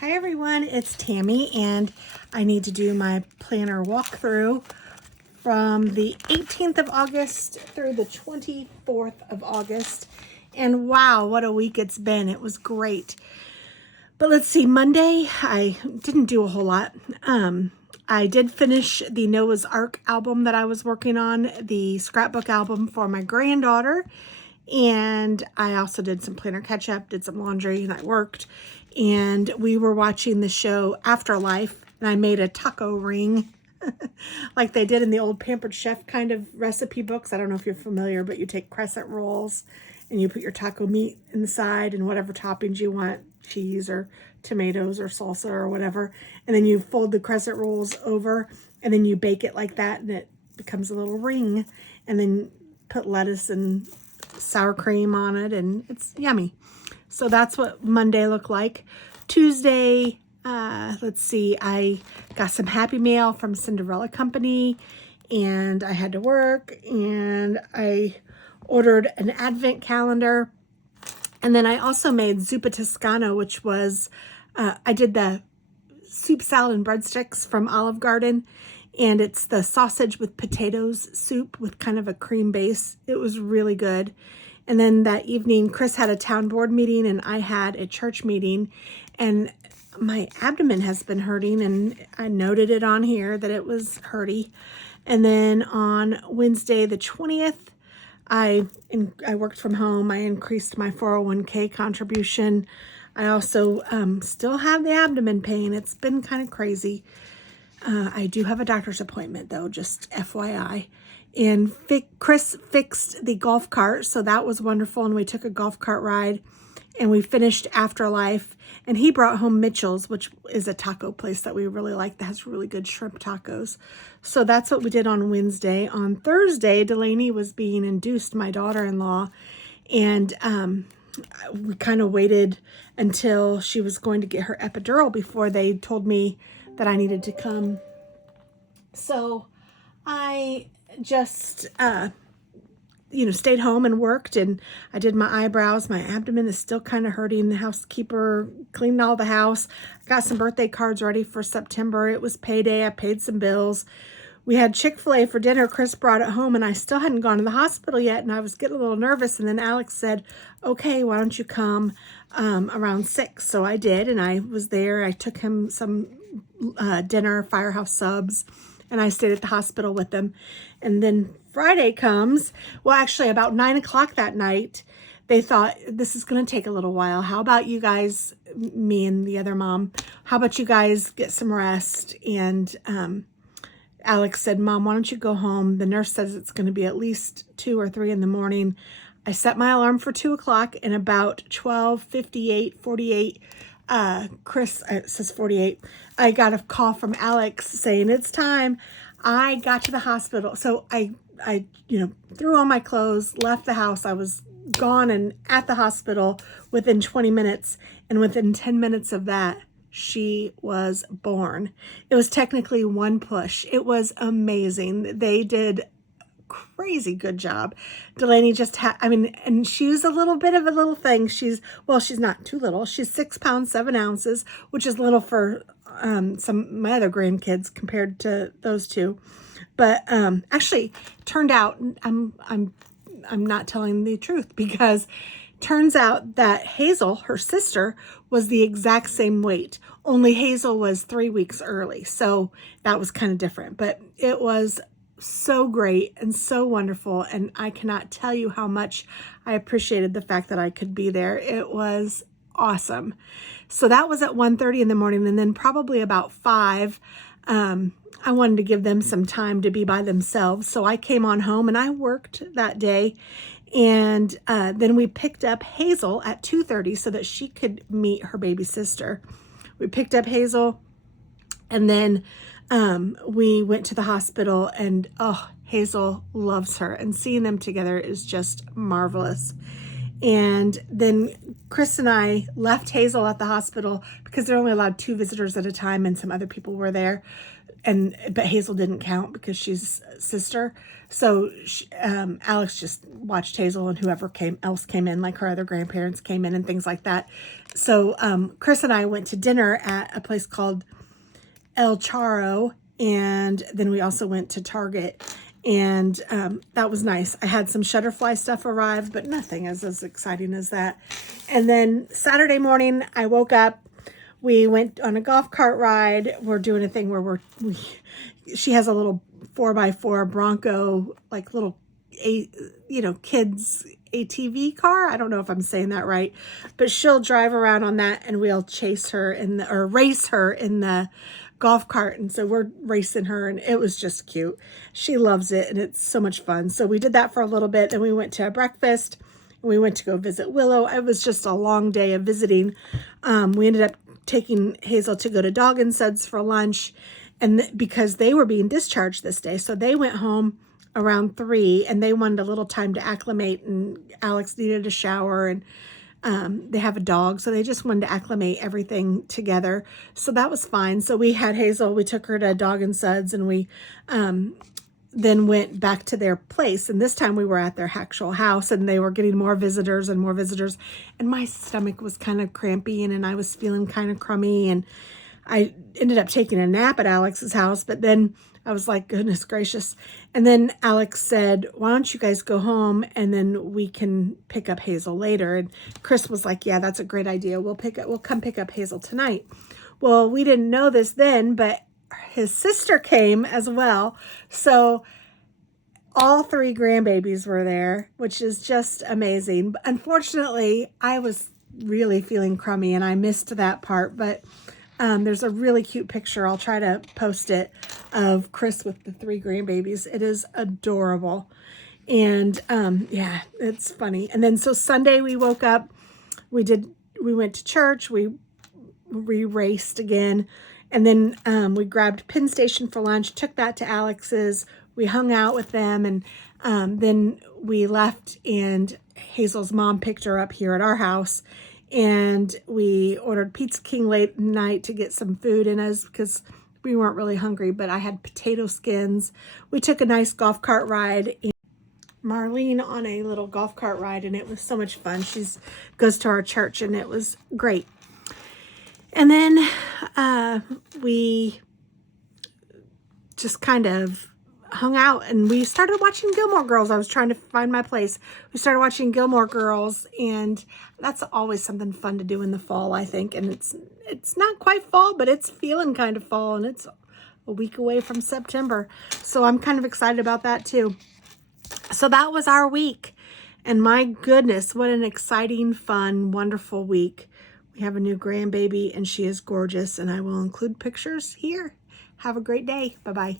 Hi everyone, it's Tammy and I need to do my planner walkthrough from the 18th of August through the 24th of August. And wow, what a week it's been. It was great. But let's see, Monday, I didn't do a whole lot. I did finish the Noah's Ark album that I was working on, the scrapbook album for my granddaughter. And I also did some planner catch up, did some laundry, and I worked. And we were watching the show Afterlife, and I made a taco ring like they did in the old Pampered Chef kind of recipe books. I don't know if you're familiar, but you take crescent rolls and you put your taco meat inside and whatever toppings you want, cheese or tomatoes or salsa or whatever. And then you fold the crescent rolls over and then you bake it like that and it becomes a little ring. And then put lettuce and sour cream on it and it's yummy. So that's what Monday looked like. Tuesday, let's see, I got some Happy Mail from Cinderella Company and I had to work and I ordered an advent calendar. And then I also made zuppa toscano, which was, I did the soup salad and breadsticks from Olive Garden. And it's the sausage with potatoes soup with kind of a cream base. It was really good. And then that evening, Chris had a town board meeting and I had a church meeting. And my abdomen has been hurting and I noted it on here that it was hurty. And then on Wednesday the 20th, I worked from home. I increased my 401k contribution. I also still have the abdomen pain. It's been kind of crazy. I do have a doctor's appointment though, just FYI. And Chris fixed the golf cart, so that was wonderful. And we took a golf cart ride and we finished Afterlife. And he brought home Mitchell's, which is a taco place that we really like that has really good shrimp tacos. So that's what we did on Wednesday. On Thursday, Delaney was being induced, my daughter-in-law. And we kind of waited until she was going to get her epidural before they told me that I needed to come. So I just, stayed home and worked and I did my eyebrows. My abdomen is still kind of hurting. The housekeeper cleaned all the house. Got some birthday cards ready for September. It was payday. I paid some bills. We had Chick-fil-A for dinner. Chris brought it home and I still hadn't gone to the hospital yet. And I was getting a little nervous. And then Alex said, okay, why don't you come around 6? So I did. And I was there. I took him some dinner, Firehouse subs, and I stayed at the hospital with them. And then Friday comes, well, actually about 9 o'clock that night, they thought this is going to take a little while. How about you guys, me and the other mom, how about you guys get some rest? And Alex said, Mom, why don't you go home? The nurse says it's going to be at least 2 or 3 in the morning. I set my alarm for 2 o'clock and about 12:58, 48, Chris says 48. I got a call from Alex saying it's time. I got to the hospital. So I threw on my clothes, left the house. I was gone and at the hospital within 20 minutes. And within 10 minutes of that, she was born. It was technically one push. It was amazing. They did crazy good job. Delaney just had, and she's a little bit of a little thing. She's not too little. She's 6 pounds, 7 ounces, which is little for some my other grandkids compared to those two. But actually turned out, I'm not telling the truth because turns out that Hazel, her sister, was the exact same weight. Only Hazel was 3 weeks early. So that was kind of different, but it was so great and so wonderful. And I cannot tell you how much I appreciated the fact that I could be there. It was awesome. So that was at 1:30 in the morning. And then probably about 5, I wanted to give them some time to be by themselves. So I came on home and I worked that day. And then we picked up Hazel at 2:30 so that she could meet her baby sister. We picked up Hazel and then we went to the hospital and Hazel loves her and seeing them together is just marvelous. And then Chris and I left Hazel at the hospital because they're only allowed 2 visitors at a time, and some other people were there. But Hazel didn't count because she's a sister. So Alex just watched Hazel, and whoever else came in, like her other grandparents came in and things like that. So Chris and I went to dinner at a place called El Charo, and then we also went to Target, and that was nice. I had some Shutterfly stuff arrive, but nothing as exciting as that. And then Saturday morning, I woke up. We went on a golf cart ride. We're doing a thing where she has a little 4x4 Bronco, like little, kids ATV car. I don't know if I'm saying that right, but she'll drive around on that, and we'll chase her or race her in the golf cart. And so we're racing her, and it was just cute. She loves it, and it's so much fun. So we did that for a little bit. Then we went to a breakfast, and we went to go visit Willow. It was just a long day of visiting. We ended up taking Hazel to go to Dog and Suds for lunch, and because they were being discharged this day, so they went home around 3, and they wanted a little time to acclimate, and Alex needed a shower, and they have a dog, so they just wanted to acclimate everything together. So that was fine. So we had Hazel, we took her to Dog and Suds, and we then went back to their place. And this time we were at their actual house, and they were getting more visitors and more visitors. And my stomach was kind of crampy, and I was feeling kind of crummy, and I ended up taking a nap at Alex's house, but then I was like, goodness gracious. And then Alex said, why don't you guys go home, and then we can pick up Hazel later. And Chris was like, yeah, that's a great idea. We'll come pick up Hazel tonight. Well, we didn't know this then, but his sister came as well. So all 3 grandbabies were there, which is just amazing. But unfortunately, I was really feeling crummy, and I missed that part, but there's a really cute picture. I'll try to post it, of Chris with the 3 grandbabies. It is adorable. And yeah, it's funny. And then so Sunday we woke up, we went to church, we raced again, and then we grabbed Penn Station for lunch, took that to Alex's. We hung out with them, and then we left, and Hazel's mom picked her up here at our house. And we ordered Pizza King late night to get some food in us because we weren't really hungry, but I had potato skins. We took a nice golf cart ride, and Marlene on a little golf cart ride, and it was so much fun. She goes to our church, and it was great. And then we just kind of hung out, and we started watching Gilmore Girls. I was trying to find my place. We started watching Gilmore Girls, and that's always something fun to do in the fall, I think. And it's not quite fall, but it's feeling kind of fall, and it's a week away from September. So I'm kind of excited about that too. So that was our week, and my goodness, what an exciting, fun, wonderful week. We have a new grandbaby, and she is gorgeous, and I will include pictures here. Have a great day. Bye-bye.